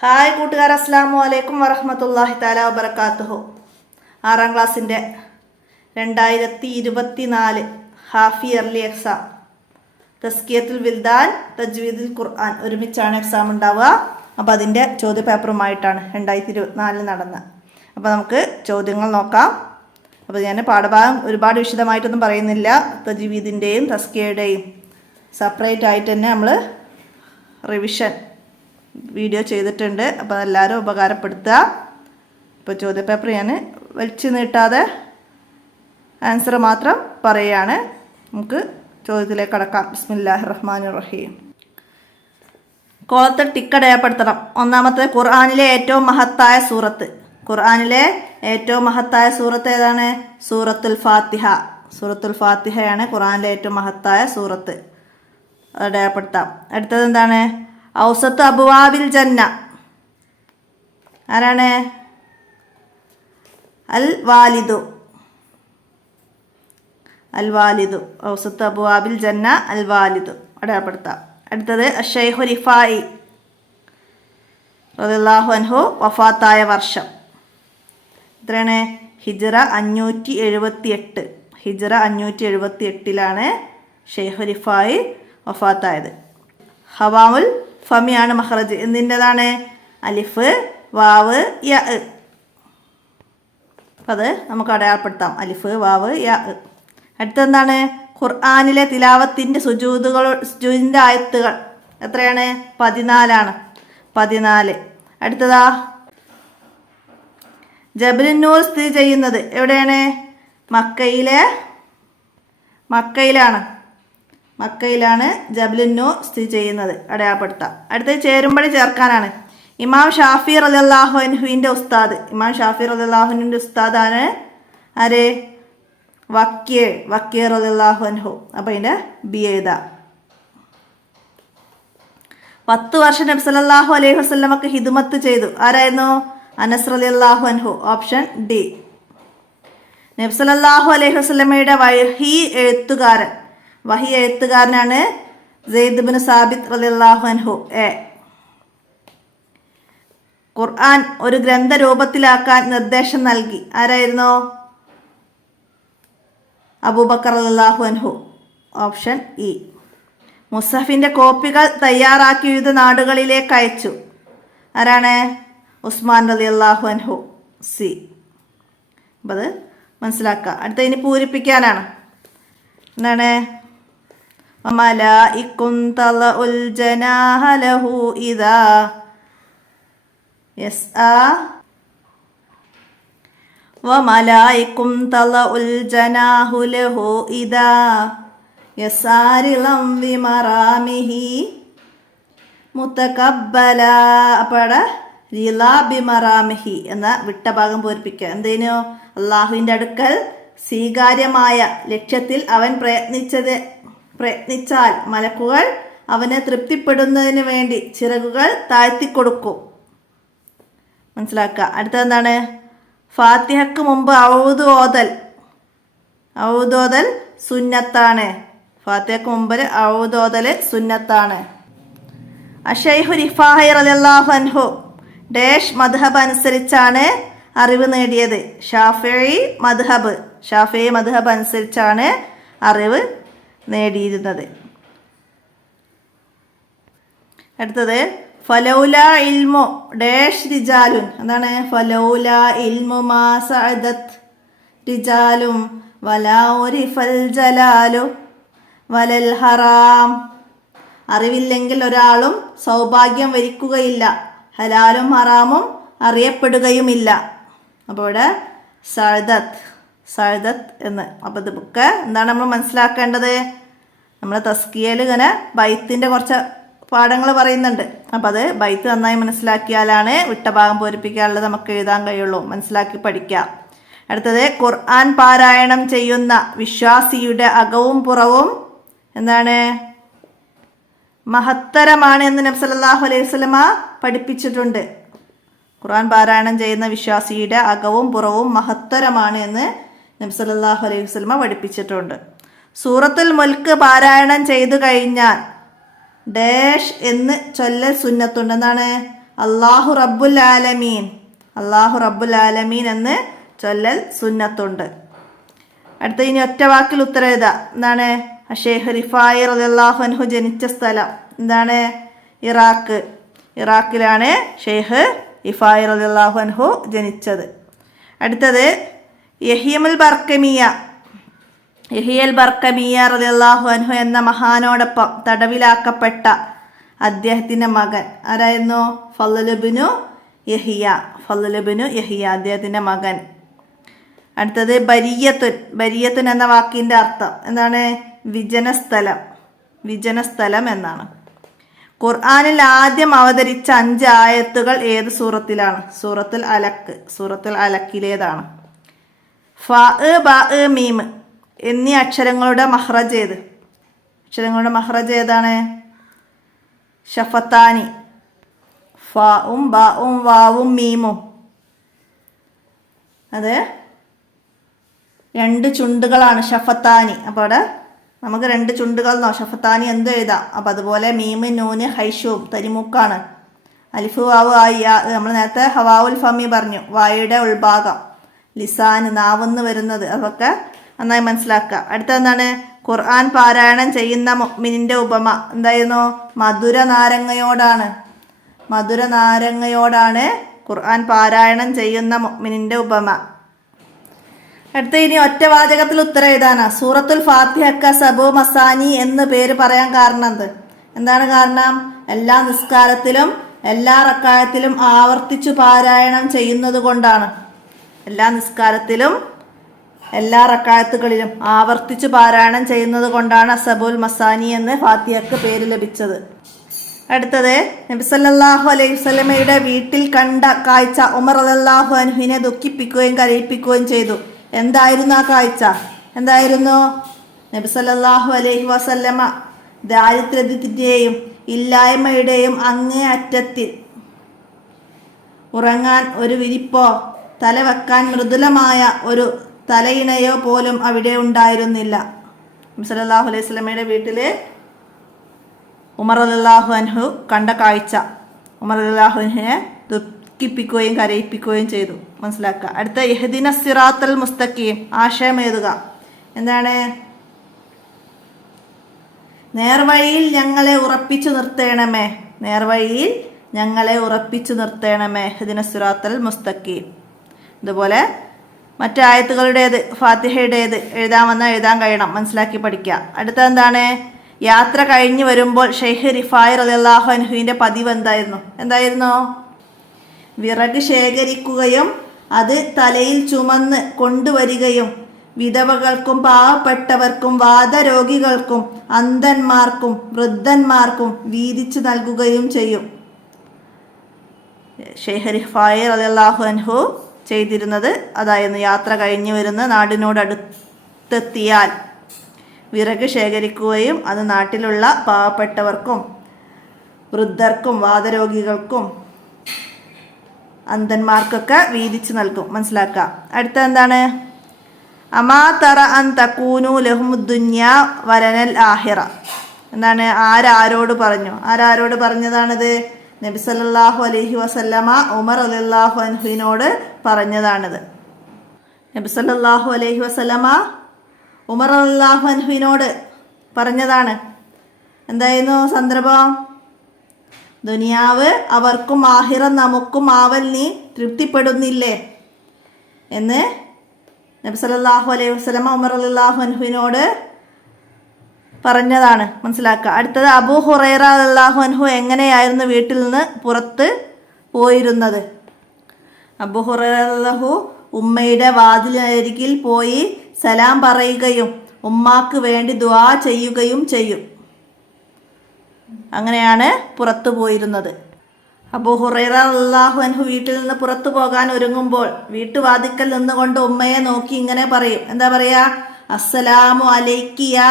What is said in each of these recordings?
Hi കൂട്ടുകാർ, അസ്സലാമു അലൈക്കും വറഹ്മത്തുള്ളാഹി തആല വബറകാതുഹു. 6ാം ക്ലാസ്സിൻ്റെ 2024 ഹാഫ് ഇയർലി എക്സാം തസ്കിയത്തുൽ വിൽദാൻ തജ്വീദുൽ ഖുർആൻ ഒരുമിച്ചാണ് എക്സാം ഉണ്ടാവുക. അപ്പോൾ അതിൻ്റെ ചോദ്യപേപ്പറുമായിട്ടാണ് 2024 നടന്നത്. അപ്പോൾ നമുക്ക് ചോദ്യങ്ങൾ നോക്കാം. അപ്പോൾ ഞാൻ പാഠഭാഗം ഒരുപാട് വിശദമായിട്ടൊന്നും പറയുന്നില്ല. തജ്വീദിൻ്റെയും തസ്കിയയുടെയും സെപ്പറേറ്റ് ആയിട്ട് തന്നെ നമ്മൾ റിവിഷൻ വീഡിയോ ചെയ്തിട്ടുണ്ട്. അപ്പോൾ എല്ലാവരും ഉപകാരപ്പെടുത്തുക. ഇപ്പോൾ ചോദ്യപേപ്പർ ഞാൻ വലിച്ചു നീട്ടാതെ ആൻസർ മാത്രം പറയുകയാണ്. നമുക്ക് ചോദ്യത്തിലേക്ക് കടക്കാം. ബിസ്മില്ലാഹിർ റഹ്മാനിർ റഹീം. കോളത്തിൽ ടിക്ക് അടയാളപ്പെടുത്തണം. ഒന്നാമത്തെ, ഖുർആനിലെ ഏറ്റവും മഹത്തായ സൂറത്ത്. ഖുർആനിലെ ഏറ്റവും മഹത്തായ സൂറത്ത് ഏതാണ്? സൂറത്തുൽ ഫാത്തിഹ. സൂറത്തുൽ ഫാത്തിഹയാണ് ഖുർആനിലെ ഏറ്റവും മഹത്തായ സൂറത്ത്. അടയാളപ്പെടുത്താം. അടുത്തത് എന്താണ്? ഔസത്ത് അബ്വാബിൽ ജന്ന. ആരാണ്? അൽ വാലിദു. അൽ വാലിദു. ഔസത്ത് അബ്വാബിൽ ജന്ന അൽ വാലിദു അടയാളപ്പെടുത്താം. അടുത്തത് അശ്ശൈഖു റിഫായി റളിയല്ലാഹു അൻഹു വഫാത്തായ വർഷം എത്രയാണ്? ഹിജ്റ 578. ഹിജ്റ 578 ഷെയ്ഖ് റിഫായി വഫാത്തായത്. ഹവാമുൽ ഫമിയാണ് മഖ്റജ്. എന്തിൻ്റെതാണ്? അലിഫ്, വാവ്, യ. അപ്പം അത് നമുക്ക് അടയാളപ്പെടുത്താം. അലിഫ്, വാവ്, യ. അടുത്തെന്താണ്? ഖുർആനിലെ തിലാവത്തിൻ്റെ സുജൂദിൻ്റെ ആയത്തുകൾ എത്രയാണ്? 14. 14. അടുത്തതാ, ജബലുന്നൂർ സ്ഥിതി ചെയ്യുന്നത് എവിടെയാണ്? മക്കയിലാണ് ജബലുന്നൂർ സ്ഥിതി ചെയ്യുന്നത്. അടയാളപ്പെടുത്താം. അടുത്തത് ചേരുംപടി ചേർക്കാനാണ്. ഇമാം ഷാഫി റളിയല്ലാഹു അൻഹുവിൻ്റെ ഉസ്താദ്. ഇമാം ഷാഫി റളിയല്ലാഹു അൻഹുവിൻ്റെ ഉസ്താദാണ് ആര്? വക്കീ റളിയല്ലാഹു അൻഹു. അപ്പോൾ അതിൻ്റെ ബി എഴുതാം. 10 വർഷം നബി സല്ലല്ലാഹു അലൈഹി വസല്ലമക്ക് ഹിദ്മത്ത് ചെയ്തു. ആരായിരുന്നു? അനസ് റളിയല്ലാഹു അൻഹു. Option D. നബി സല്ലല്ലാഹു അലൈഹി വസല്ലമയുടെ വഹി എഴുത്തുകാരനാണ് സെയ്ദ് ഇബ്നു സാബിത്ത് റളിയല്ലാഹു അൻഹു. എ. ഖുർആൻ ഒരു ഗ്രന്ഥരൂപത്തിലാക്കാൻ നിർദ്ദേശം നൽകി. ആരായിരുന്നു? അബൂബക്കർ റളിയല്ലാഹു അൻഹു. Option E. മുസഹഫിൻ്റെ കോപ്പികൾ തയ്യാറാക്കി വിവിധ നാടുകളിലേക്ക് അയച്ചു. ആരാണ്? ഉസ്മാൻ റളിയല്ലാഹു അൻഹു. സി. അപ്പം അത് മനസ്സിലാക്കുക. അടുത്ത ഇനി പൂരിപ്പിക്കാനാണ്. എന്താണ്? വമലായികുൻ തലഉൽ ജനാഹ ലഹു ഇദാ യസ്ആ വമലായികുൻ തലഉൽ ജനാഹു ലഹു ഇദാ യസാരിളം വിമറാമിഹി മുതകബ്ബല. അപ്പോൾ റിലാ ബിമറാമിഹി എന്ന വിട്ട ഭാഗം പൂരിപ്പിക്കുക. എന്തേനു? അള്ളാഹുവിൻ്റെ അടുക്കൽ സ്വീകാര്യമായ ലക്ഷ്യത്തിൽ അവൻ പ്രയത്നിച്ചാൽ മലക്കുകൾ അവനെ തൃപ്തിപ്പെടുന്നതിന് വേണ്ടി ചിറകുകൾ താഴ്ത്തിക്കൊടുക്കും. മനസ്സിലാക്കുക. അടുത്തതെന്താണ്? ഫാത്തിഹക്ക് മുമ്പ് ഔദോദൽ സുന്നത്താണ്. ഫാത്തിഹക്ക് മുമ്പ് ഔദോദൽ സുന്നത്താണ്. അശ്ശൈഖു റിഫായി റളിയല്ലാഹു അൻഹു ഡാഷ് മദ്ഹബ് അനുസരിച്ചാണ് അറിവ് നേടിയത്. ഷാഫിഈ മദ്ഹബ് അനുസരിച്ചാണ് അറിവ് നേടിയിരുന്നത്. അടുത്തത് ഫലൗല ഇൽമു ഡാഷ് റിജാലുൻ. എന്താണ്? ഫലൗല ഇൽമു മാ സഅദത് റിജാലും വലാ ഉരിഫൽ ജലാലു വലൽ ഹറാം. അറിവില്ലെങ്കിൽ ഒരാളും സൗഭാഗ്യം വരിക്കുകയില്ല, ഹലാലും ഹറാമും അറിയപ്പെടുകയുമില്ല. അപ്പോൾ ഇവിടെ സഅദത്ത് എന്ന്. അപ്പോൾ ഇത് ബുക്ക് എന്താണ് നമ്മൾ മനസ്സിലാക്കേണ്ടത്? നമ്മൾ തസ്കിയയിൽ ഇങ്ങനെ ബൈത്തിൻ്റെ കുറച്ച് പാഠങ്ങൾ പറയുന്നുണ്ട്. അപ്പോൾ അത് ബൈത്ത് നന്നായി മനസ്സിലാക്കിയാലാണ് വിട്ട ഭാഗം പൂരിപ്പിക്കാനുള്ളത് നമുക്ക് എഴുതാൻ കഴിയുള്ളൂ. മനസ്സിലാക്കി പഠിക്കാം. അടുത്തത്, ഖുർആൻ പാരായണം ചെയ്യുന്ന വിശ്വാസിയുടെ അകവും പുറവും എന്താണ്? മഹത്തരമാണ് എന്ന് നബി സല്ലല്ലാഹു അലൈഹി വസല്ലമ പഠിപ്പിച്ചിട്ടുണ്ട്. ഖുർആൻ പാരായണം ചെയ്യുന്ന വിശ്വാസിയുടെ അകവും പുറവും മഹത്തരമാണ് എന്ന് നബി സല്ലല്ലാഹു അലൈഹി വസല്ലമ പഠിപ്പിച്ചിട്ടുണ്ട്. സൂറത്തുൽ മുൽക്ക് പാരായണം ചെയ്തു കഴിഞ്ഞാൽ ഡാഷ് എന്ന് ചൊല്ലൽ സുന്നത്തുണ്ട്. എന്താണ്? അല്ലാഹു റബ്ബുൽ ആലമീൻ, അല്ലാഹു റബ്ബുൽ ആലമീൻ എന്ന് ചൊല്ലൽ സുന്നത്തുണ്ട്. അടുത്ത ഇനി ഒറ്റ വാക്കിൽ ഉത്തരം എഴുതാ. എന്താണ്? ഷെയ്ഖ് റിഫായി റളിയല്ലാഹു അൻഹു ജനിച്ച സ്ഥലം എന്താണ്? ഇറാഖ്. ഇറാഖിലാണ് ഷെയ്ഖ് റിഫായി റളിയല്ലാഹു അൻഹു ജനിച്ചത്. അടുത്തത് യഹിയൽ ബർക്കമിയ റളിയല്ലാഹു അൻഹു എന്ന മഹാനോടൊപ്പം തടവിലാക്കപ്പെട്ട അദ്ദേഹത്തിൻ്റെ മകൻ ആരായിരുന്നു? ഫളലുബ്നു യഹിയ അദ്ദേഹത്തിൻ്റെ മകൻ. അടുത്തത് ബരിയത്തുൻ എന്ന വാക്കിൻ്റെ അർത്ഥം എന്താണ്? വിജനസ്ഥലം എന്നാണ്. ഖുർആനിൽ ആദ്യം അവതരിച്ച 5 ആയത്തുകൾ ഏത് സൂറത്തിലാണ്? സൂറത്തുൽ അലക്കിലേതാണ്. ഫ, ബ, മീം എന്നീ അക്ഷരങ്ങളുടെ മഖ്റജ് ഏതാണ്? ഷഫത്താനി. ഫാവും ബാവും വാവും മീമും അത് 2 ചുണ്ടുകളാണ്. ഷഫത്താനി. അപ്പോൾ അവിടെ നമുക്ക് 2 ചുണ്ടുകൾ എന്നോ ഷഫത്താനി എന്തും എഴുതാം. അപ്പം അതുപോലെ മീമ്, നൂന്, ഹൈഷും തരിമുക്കാണ്. അലിഫ്, വാവ്, ആയി, നമ്മൾ നേരത്തെ ഹവാവുൽ ഫമി പറഞ്ഞു, വായുടെ ഉൾഭാഗം, ലിസാന് നാവെന്ന് വരുന്നത്, അതൊക്കെ നന്നായി മനസ്സിലാക്കുക. അടുത്ത എന്താണ്? ഖുർആൻ പാരായണം ചെയ്യുന്ന മുഅ്മിനിന്റെ ഉപമ എന്തായിരുന്നു? മധുര നാരങ്ങയോടാണ് ഖുർആൻ പാരായണം ചെയ്യുന്ന മുഅ്മിനിന്റെ ഉപമ. അടുത്ത ഇനി ഒറ്റ വാചകത്തിൽ ഉത്തരം എഴുതാനാ. സൂറത്തുൽ ഫാത്തിഹക്ക് സബു മസാനി എന്ന് പേര് പറയാൻ കാരണം എന്താണ് കാരണം? എല്ലാ നിസ്കാരത്തിലും എല്ലാ റക്അത്തിലും ആവർത്തിച്ചു പാരായണം ചെയ്യുന്നത് കൊണ്ടാണ്. എല്ലാ നിസ്കാരത്തിലും എല്ലാ റക്അത്തുകളിലും ആവർത്തിച്ചു പാരായണം ചെയ്യുന്നത് കൊണ്ടാണ് സബുൽ മസാനി എന്ന് ഫാത്തിഹക്ക് പേര് ലഭിച്ചത്. അടുത്തത് നബി സല്ലല്ലാഹു അലൈഹി വസല്ലമയുടെ വീട്ടിൽ കണ്ട കാഴ്ച ഉമർ റളിയല്ലാഹു അൻഹുവിനെ ദുഃഖിപ്പിക്കുകയും കരയിപ്പിക്കുകയും ചെയ്തു. എന്തായിരുന്നു ആ കാഴ്ച? എന്തായിരുന്നു? നബി സല്ലല്ലാഹു അലൈഹി വസല്ലമ ദാരിദ്ര്യത്തിൻ്റെയും ഇല്ലായ്മയുടെയും അങ്ങേ അറ്റത്തിൽ ഉറങ്ങാൻ ഒരു വിരിപ്പോ തല വെക്കാൻ മൃദുലമായ ഒരു തലയിണയോ പോലും അവിടെ ഉണ്ടായിരുന്നില്ല. നബി സല്ലല്ലാഹു അലൈഹി വസല്ലമയുടെ വീട്ടിൽ ഉമർ റളിയല്ലാഹു അൻഹു കണ്ട കാഴ്ച ഉമർ റളിയല്ലാഹു അൻഹുവിനെ ദുഃഖിപ്പിക്കുകയും കരയിപ്പിക്കുകയും ചെയ്തു. മനസ്സിലാക്കുക. അടുത്ത ഇഹ്ദിന സിറാത്തൽ മുസ്തഖീം ആശയം എഴുതുക. എന്താണ്? നേർവഴിയിൽ ഞങ്ങളെ ഉറപ്പിച്ചു നിർത്തേണമേ. ഇഹ്ദിന സിറാത്തൽ മുസ്തഖീം. ഇതുപോലെ മറ്റു ആയത്തുകളുടേത് ഫാത്തിഹയുടേത് എഴുതാൻ കഴിയണം. മനസ്സിലാക്കി പഠിക്കുക. അടുത്ത എന്താണ്? യാത്ര കഴിഞ്ഞു വരുമ്പോൾ ഷെയ്ഖ് റിഫായി റളിയല്ലാഹു അൻഹുവിൻ്റെ പതിവ് എന്തായിരുന്നു? വിറക് ശേഖരിക്കുകയും അത് തലയിൽ ചുമന്ന് കൊണ്ടുവരികയും വിധവകൾക്കും പാവപ്പെട്ടവർക്കും വാതരോഗികൾക്കും അന്ധന്മാർക്കും വൃദ്ധന്മാർക്കും വീതിച്ചു നൽകുകയും ചെയ്യും. ഷെയ്ഖ് റിഫായി റളിയല്ലാഹു അൻഹു ചെയ്തിരുന്നത് അതായിരുന്നു. യാത്ര കഴിഞ്ഞു വരുന്ന നാടിനോടടുത്തെത്തിയാൽ വിറക് ശേഖരിക്കുകയും അത് നാട്ടിലുള്ള പാവപ്പെട്ടവർക്കും വൃദ്ധർക്കും വാതരോഗികൾക്കും അന്ധന്മാർക്കൊക്കെ വീതിച്ചു നൽകും. മനസ്സിലാക്കുക. അടുത്ത എന്താണ്? അമാ തറ അൻ തകൂനു ലഹുമുദ്ദുന്യ വലനൽ ആഹിറ. എന്താണ്? ആരോട് പറഞ്ഞതാണിത്? നബി സല്ലല്ലാഹു അലൈഹി വസല്ലമ ഉമർ റളിയല്ലാഹു അൻഹുവിനോട് പറഞ്ഞതാണിത്. നബി സല്ലല്ലാഹു അലൈഹി വസല്ലമ ഉമർ റളിയല്ലാഹു അൻഹുവിനോട് പറഞ്ഞതാണ്. എന്തായിരുന്നു സന്ദർഭം? ദുനിയാവ് അവർക്കും ആഹിറം നമുക്കും ആവൽ നീ തൃപ്തിപ്പെടുന്നില്ലേ എന്ന് നബി സല്ലല്ലാഹു അലൈഹി വസല്ലമ ഉമർ റളിയല്ലാഹു അൻഹുവിനോട് പറഞ്ഞതാണ്. മനസ്സിലാക്കുക. അടുത്തത് അബൂ ഹുറൈറ റളിയല്ലാഹു അൻഹു എങ്ങനെയായിരുന്നു വീട്ടിൽ നിന്ന് പുറത്ത് പോയിരുന്നത്? അബൂ ഹുറൈറ റളിയല്ലാഹു ഉമ്മയുടെ വാതിലരികിൽ പോയി സലാം പറയുകയും ഉമ്മാക്ക് വേണ്ടി ദുആ ചെയ്യുകയും ചെയ്യും. അങ്ങനെയാണ് പുറത്തു പോയിരുന്നത്. അബൂ ഹുറൈറ റളിയല്ലാഹു അൻഹു വീട്ടിൽ നിന്ന് പുറത്തു പോകാൻ ഒരുങ്ങുമ്പോൾ വീട്ടുവാതിക്കൽ നിന്നുകൊണ്ട് ഉമ്മയെ നോക്കി ഇങ്ങനെ പറയും. എന്താ പറയാ? അസ്സലാമു അലൈക്കി യാ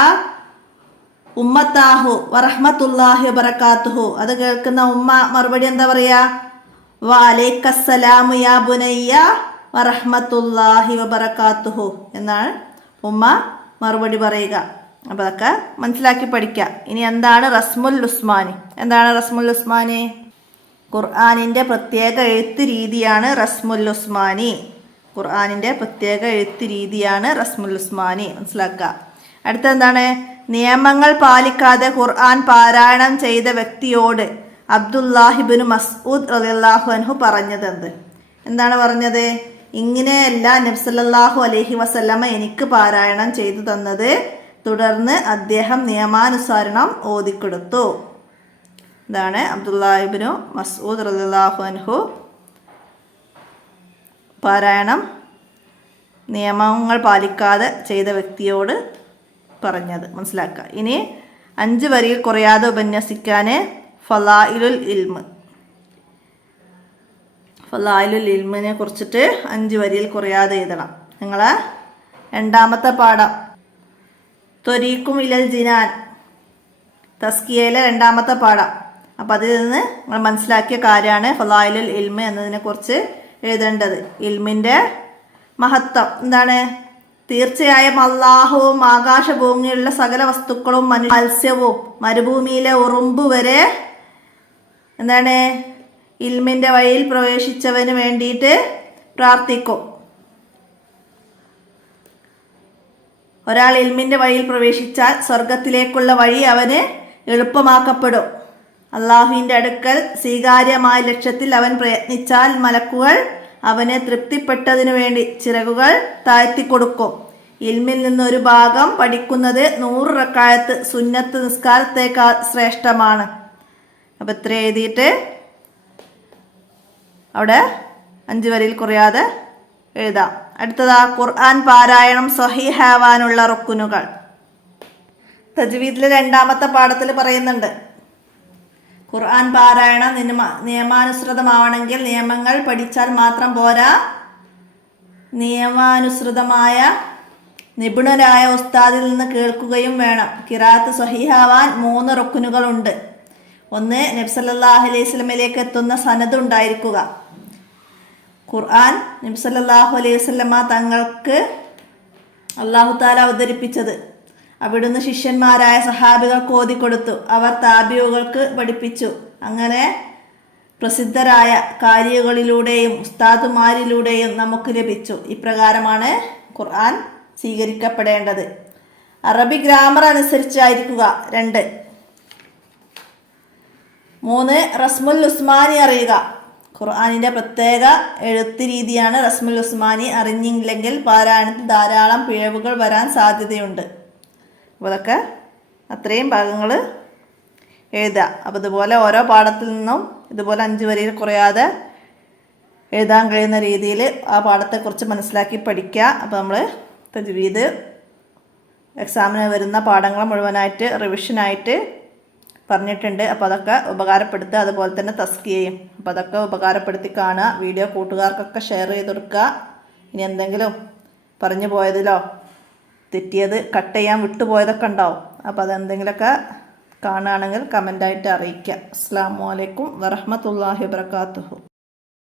ഉമ്മത്താഹു വറഹ്മത്തുള്ളാഹി വബറകാതുഹു. അത് കേൾക്കുന്ന ഉമ്മ മറുപടി എന്താ പറയാ? വഅലൈക്കസ്സലാമു യാ ബുനയ്യ വറഹ്മത്തുള്ളാഹി വബറകാതുഹു എന്നാണ് ഉമ്മ മറുപടി പറയുക. അപ്പോൾ അതൊക്കെ മനസ്സിലാക്കി പഠിക്കുക. ഇനി എന്താണ് റസ്മുൽ ഉസ്മാനി? ഖുർആനിൻ്റെ പ്രത്യേക എഴുത്ത് രീതിയാണ് റസ്മുൽ ഉസ്മാനി. ഖുർആനിൻ്റെ പ്രത്യേക എഴുത്ത് രീതിയാണ് റസ്മുൽ ഉസ്മാനി. മനസ്സിലാക്കുക. അടുത്തെന്താണ്? നിയമങ്ങൾ പാലിക്കാതെ ഖുർആൻ പാരായണം ചെയ്ത വ്യക്തിയോട് അബ്ദുല്ലാഹിബ്നു മസ്ഊദ് റളിയല്ലാഹു അൻഹു പറഞ്ഞത് എന്താണ് പറഞ്ഞത്? ഇങ്ങനെയല്ല നബി സല്ലല്ലാഹു അലൈഹി വസല്ലമ എനിക്ക് പാരായണം ചെയ്തു തന്നത്. തുടർന്ന് അദ്ദേഹം നിയമാനുസരണം ഓതിക്കൊടുത്തു. ഇതാണ് അബ്ദുല്ലാഹിബ്നു മസ്ഊദ് റളിയല്ലാഹു അൻഹു പാരായണം നിയമങ്ങൾ പാലിക്കാതെ ചെയ്ത വ്യക്തിയോട് പറഞ്ഞത്. മനസ്സിലാക്കുക. ഇനി 5 വരിയിൽ കുറയാതെ ഉപന്യസിക്കാൻ ഫലായിലുൽ ഇൽമ്. ഫലായിലുൽ ഇൽമിനെ കുറിച്ചിട്ട് 5 വരിയിൽ കുറയാതെ എഴുതണം. നിങ്ങളെ 2ാമത്തെ പാഠം ത്വരീഖും ഇലൽ ജിനാൻ, തസ്കിയയിലെ 2ാമത്തെ പാഠം. അപ്പം അതിൽ നിന്ന് നിങ്ങൾ മനസ്സിലാക്കിയ കാര്യമാണ് ഫലായിലുൽ ഇൽമ് എന്നതിനെ കുറിച്ച് എഴുതേണ്ടത്. ഇൽമിൻ്റെ മഹത്വം എന്താണ്? തീർച്ചയായും അള്ളാഹുവും ആകാശഭൂമിയിലുള്ള സകല വസ്തുക്കളും മത്സ്യവും മരുഭൂമിയിലെ ഉറുമ്പ് വരെ എന്താണ്? ഇൽമിൻ്റെ വഴിയിൽ പ്രവേശിച്ചവന് വേണ്ടിയിട്ട് പ്രാർത്ഥിക്കും. ഒരാൾ ഇൽമിൻ്റെ വഴിയിൽ പ്രവേശിച്ചാൽ സ്വർഗത്തിലേക്കുള്ള വഴി അവന് എളുപ്പമാക്കപ്പെടും. അള്ളാഹുവിൻ്റെ അടുക്കൽ സ്വീകാര്യമായ ലക്ഷ്യത്തിൽ അവൻ പ്രയത്നിച്ചാൽ മലക്കുകൾ അവനെ തൃപ്തിപ്പെട്ടതിനു വേണ്ടി ചിറകുകൾ താഴ്ത്തിക്കൊടുക്കും. ഇൽമിൽ നിന്നൊരു ഭാഗം പഠിക്കുന്നത് 100 റക്അത്ത് സുന്നത്ത് നിസ്കാരത്തേക്കാൾ ശ്രേഷ്ഠമാണ്. അപ്പം ഇത്ര എഴുതിയിട്ട് അവിടെ 5 വരിയിൽ കുറയാതെ എഴുതാം. അടുത്തതാ ഖുർആൻ പാരായണം സ്വഹീഹാവാനുള്ള റുക്കുനുകൾ. തജ്വീദിലെ 2ാമത്തെ പാഠത്തിൽ പറയുന്നുണ്ട് ഖുർആൻ പാരായണം നിയമാനുസൃതമാവണമെങ്കിൽ നിയമങ്ങൾ പഠിച്ചാൽ മാത്രം പോരാ, നിയമാനുസൃതമായ നിപുണരായ ഉസ്താദിൽ നിന്ന് കേൾക്കുകയും വേണം. ഖിറാഅത്ത് സ്വഹീഹാവാൻ 3 റുക്കുനുകളുണ്ട്. 1. നബി സല്ലല്ലാഹു അലൈഹി വസല്ലമയിലേക്ക് എത്തുന്ന സനദ് ഉണ്ടായിരിക്കുക. ഖുർആൻ നബി സല്ലല്ലാഹു അലൈഹി വസല്ലമ തങ്ങൾക്ക് അല്ലാഹു തആല അവതരിപ്പിച്ചത് അവിടുന്ന് ശിഷ്യന്മാരായ സഹാബികൾക്ക് ഓതിക്കൊടുത്തു. അവർ താബിഉകൾക്ക് പഠിപ്പിച്ചു. അങ്ങനെ പ്രസിദ്ധരായ കാരികളിലൂടെയും ഉസ്താദുമാരിലൂടെയും നമുക്ക് ലഭിച്ചു. ഇപ്രകാരമാണ് ഖുർആൻ സ്വീകരിക്കപ്പെടേണ്ടത്. അറബി ഗ്രാമർ അനുസരിച്ചായിരിക്കുക. 2. 3. റസ്മുൽ ഉസ്മാനി അറിയുക. ഖുർആനിൻ്റെ പ്രത്യേക എഴുത്ത് രീതിയാണ് റസ്മുൽ ഉസ്മാനി. അറിഞ്ഞില്ലെങ്കിൽ പാരായണത്തിൽ ധാരാളം പിഴവുകൾ വരാൻ സാധ്യതയുണ്ട്. അപ്പോൾ അതൊക്കെ അത്രയും ഭാഗങ്ങൾ എഴുതുക. അപ്പോൾ ഇതുപോലെ ഓരോ പാഠത്തിൽ നിന്നും ഇതുപോലെ 5 വരിയിൽ കുറയാതെ എഴുതാൻ കഴിയുന്ന രീതിയിൽ ആ പാഠത്തെക്കുറിച്ച് മനസ്സിലാക്കി പഠിക്കുക. അപ്പോൾ നമ്മൾ തജ്വീദ് എക്സാമിന് വരുന്ന പാഠങ്ങൾ മുഴുവനായിട്ട് റിവിഷനായിട്ട് പറഞ്ഞിട്ടുണ്ട്. അപ്പോൾ അതൊക്കെ ഉപകാരപ്പെടുത്തുക. അതുപോലെ തന്നെ തസ്കിയയും. അപ്പോൾ അതൊക്കെ ഉപകാരപ്പെടുത്തി കാണുക. വീഡിയോ കൂട്ടുകാർക്കൊക്കെ ഷെയർ ചെയ്ത് കൊടുക്കുക. ഇനി എന്തെങ്കിലും പറഞ്ഞു പോയതിലോ തെറ്റിയത് കട്ട് ചെയ്യാൻ വിട്ടുപോയതൊക്കെ ഉണ്ടാവും. അപ്പോൾ അതെന്തെങ്കിലുമൊക്കെ കാണുകയാണെങ്കിൽ കമൻ്റായിട്ട് അറിയിക്കുക. അസ്സലാമു അലൈക്കും വറഹ്മത്തുള്ളാഹി വബറകാതുഹു.